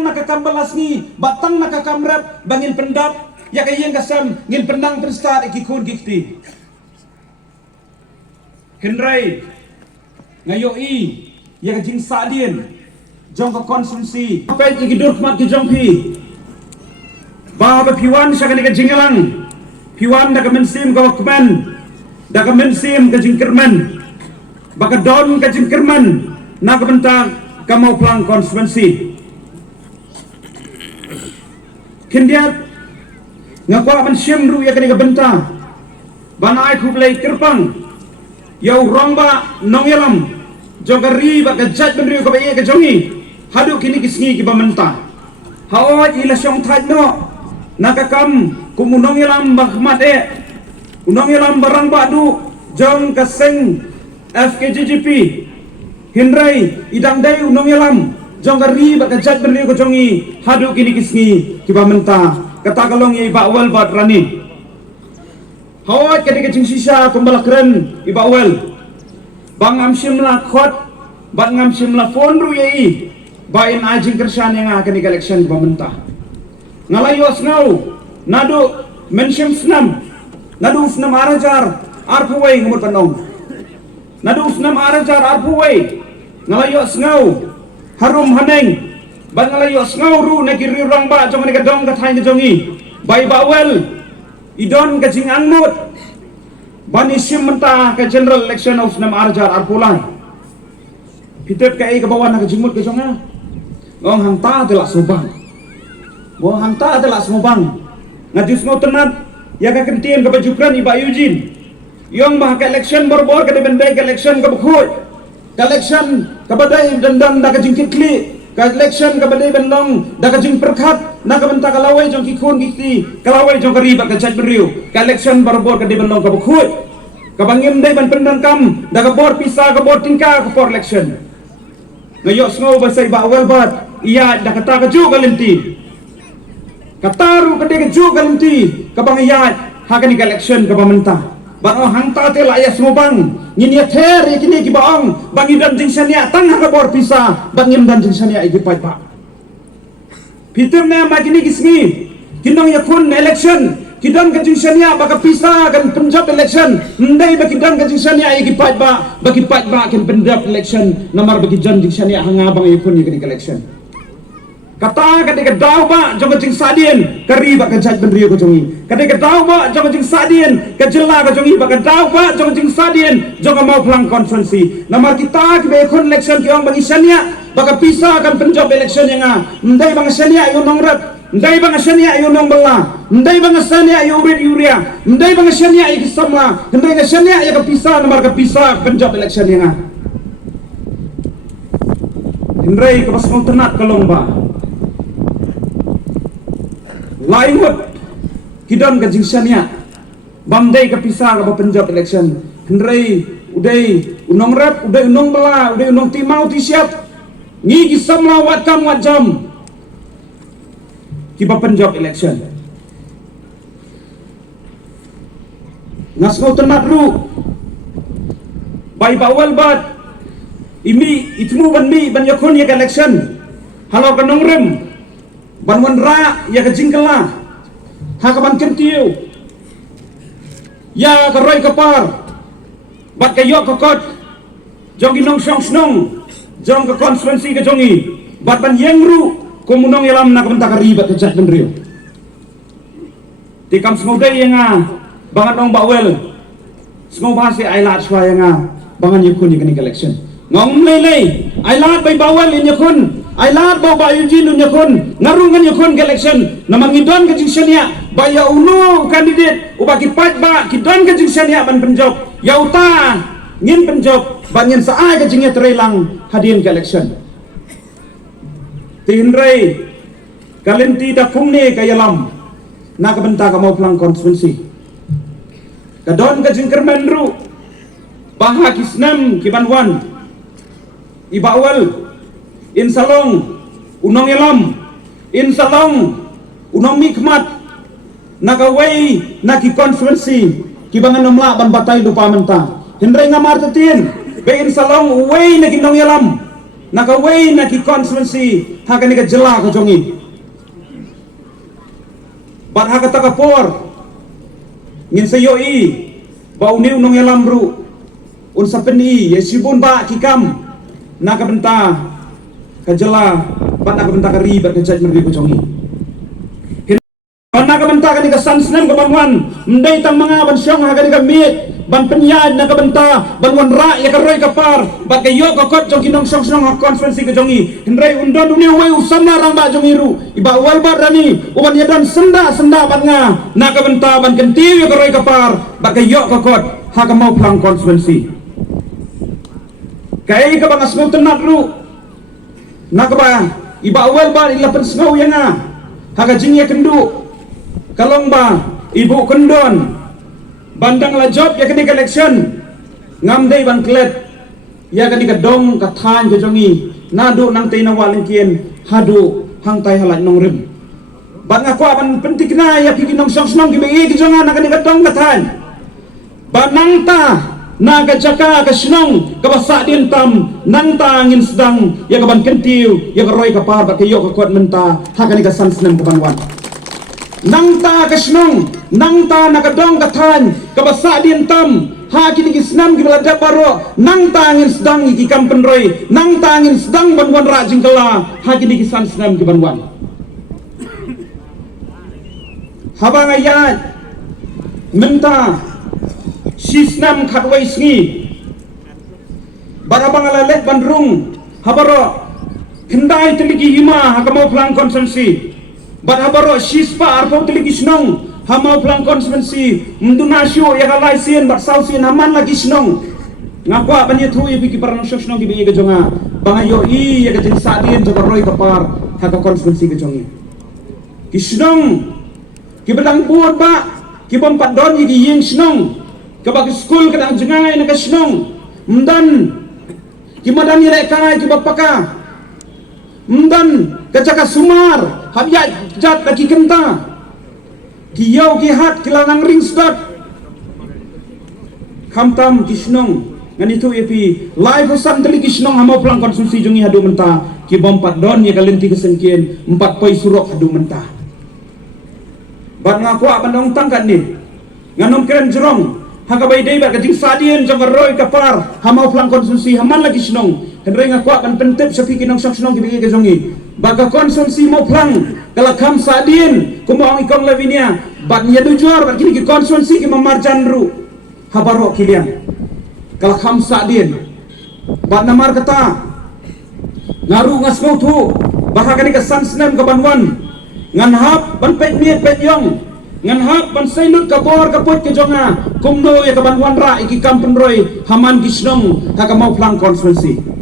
batang nakakambalas ni, batang nakakamrap, bangin pendap, ya kayang kasam, ngin pendang perstar ikikun gifti. Henry, ngayoi, ya kajing sadien, jong ka konsumsi, apa ikidur mat ki jong pi. Baba piwan siya kanika jingalang, piwan na kamensim ka wakman, da kamensim ka jingkerman, baka don ka jingkerman, na kabentang kamau pelang konsumensi. Kendiat ngakwa mensim ru ya kanika benta, banai kublai kerpang, yau romba nongyelam, jogari baka jat benriu ka baye ka jongi, hadu kini kisngi ki bamenta. Hawat ila syong tajno, nakakam kumunong ilam bahmat unong ilam barang badu jong kaseng FKGGP Hinray idang day unong ilam jong kari bakajat berliu ko jongi hadu kini kisngi kiba menta katakalong i bawal bat rani hawat kadi kacing sisa pembalakren i bawal bang amsim la khot bang amsim la phone ru yei bain ajing kersan yang akan di election kiba menta ngalayos ngau nadu mensyam senam nadu senam arajar arpuway ngamut panong nadu senam arajar arpuway ngalayos ngau harum haneng ban ngalayos ngau ru nakiri rangba jong ni kadong kathay ka jongi bay bawel idon ka jing angmut ban isim menta ka general election of senam arajar arpulay pitep ka ay kabawan na ka jingmut ka jonga ngong hangta telah subang bo hangta adalah semobang ngajus mau tenat ya ka kentian ka bajukran iba Eugene yong bah ka election borbor ka dibendai ka election ka bukhoy ka election ka badai dandang da ka jingkitli ka election ka badai bendong da ka jing perkhat na ka benta ka laway jong kikun giti ka laway jong ka riba ka chat beriu ka election borbor ka dibendong ka bukhoy ka bangim dai ban pendang kam da ka bor pisa ka bor tingka ka for election ngayos ngau basay bawal bat iya da kata ka ju ka lenti kataru kadai keju kalimti kabangiyat hakan ika election kabamenta bang hangta te la ya semobang nyinia ter kini ki baong bang idan jing sania tang ha bor pisa bang im dan jing sania iki pai pa pitem na ma kini kismi kinong yakun election kidan ka jing sania baka pisa kan penjab election ndai baki dan ka jing sania iki pai ba baki pai ba kan penjab election nomor baki jan jing sania hanga bang yakun iki election kata ketika daw ba jong jing sadien kari ba kajat benriu ko jongi ketika daw ba jong jing sadien kajela ko jongi ba daw ba jong jing sadien jong mau pelang konferensi nama kita ke kon election ki ong bangisania baka pisa akan penjob election yang ndai bang sania yo nongrat ndai bang sania yo nong bela ndai bang sania yo urid uria ndai bang sania yo samla ndai bang sania yo pisa nomor ke pisa penjob election yang Henry ke pas mau tenat kalomba lainwat kidan ka jingsania bamdai ka pisa ka penjab election Henry udai unong rap udai unong bela udai unong timau ti siap ngi gisamla wat kam wat jam kiba penjab election ngasngau tenat ru bai bawal bat imi itmu ban mi ban yakun ya election halo kanong rem banwan ra ya ka jingkala hakaban kentiu ya ka roy kapar bat kayo ka kot jong inong song snong jong ka konferensi ka jongi bat ban yengru kumunong ilam na kabenta ka ribat ka jat benriu tikam semudai yang bangan ong bawel semua bahasa ailat swa yang bangan yakun ya ka election ngong lele ailat bay bawel in yakun ailat bawa bayu jinu nyakon ngarungan nyakon ke election namang idon ke jingsania baya unu kandidat ubaki pat ba kidon ke jingsania ban penjok yauta ngin penjok banyan saai ke jingnya terelang hadian ke election tinrei kalenti da kumne ke yalam na ka benta ka mau pelang konstitusi kadon ke jingkerman ru baha kisnam kibanwan ibawal insalong unong elam insalong unong mikmat nakaway naki konferensi kibangan nomla ban batay lupa menta Henry ngamar tatin be insalong way naki nong elam nakaway na ki constituency hakan ka jela ka jongi bat haka takapor ngin sayo bau niu nong yalam bru un sapeni yesibun ba kikam nakabenta ka jela bat nakabenta ka ribat ka jaj merbi ka jongi ban nakabenta ka ni ka sansnem ka banwan ndai tang mga ban syong hakan ka miet ban penyad nakabenta ban wan ra ya ka roy ka par bat ka yo ka kot jong kinong song song conference ka jongi hendrai undon dunia wei usana rang ba jongi ru iba wal ba rani uban yadan senda ban nga nakabenta ban kentiu ya ka roy ka par bat ka yo ka kot ha ka mau plang conference kai ka bang asmo tenat ru nakaba iba wal ba ila pensngau ya nga ha ka jing ya kendu kalong ba ibu kendon bandang la job ya kini election ngam dei ban klet ya kini dong ka than ke jongi nadu nang tei na walin kien hadu hang tai halat nong rim ban nga kwa ban pentik na ya pigi nong song song ki be ki jonga na kini dong ka than banang ta na ka jaka ka snong ka basa din tam nang ta ngin sedang ya ka ban kentiu ya ka roy ka par ba ka yo ka kot menta ha kini ka sansnem ka banwan nang ta kasnong nang ta nakadong kathan kabasa din tam ha kini kisnam gibalada paro nang ta ngin sedang iki kampenroy nang ta ngin sedang banwan ra jingkala ha kini kisan snam gibanwan habang ayat menta sisnam khatwai sngi barabang alalet bandrung habaro kendai teligi hima hakamau plang konsensi bat habaro sispa arpau teligi snong hamau plang konstituensi mdunasyo ya kalai sien bat sau sien haman lagi snong ngakwa banye thu ibi ki parang snong ki bi ga jonga bangayo ya ka jin sadien jo roy kapar ha ka konstituensi ga jongi ki snong ki bedang buat ba ki bom padon yi ying snong ka ba school ka dang jengai na ka snong mdan ki madan yele kai ki bapaka mdan kacaka sumar habya jat lagi kenta kiyau ki hat kilanang ring start khamtam kisnong ngani tu epi live usan teli kisnong hamau plang konsumsi jungi hadu menta ki bompat don ya kalenti kesengkien 4 poi surok hadu menta bat ngakwa bandong tangkan ni nganom keren jerong hakabai dei bat kajing sadien jong roy kapar hamau plang konsumsi haman lagi kisnong hendrai ngakwa ban pentep sapi kinong sok snong ki bagi kejongi baga konsumsi mau plang kalau kam sadin kumau ikong lavinia bat nya dujuar bat kini ki konsumsi ki mamarjan ru habaro kilian kalau kam sadin bat namar kata ngaru ngasmau tu bahkan ni ke sansnem ke banwan ngan hap ban pet miet pet yong ngan hap ban sainut kapor kapot ke jonga kumdo ya ke banwan ra iki kampen roy haman kisnong ha ka mau plang konsumsi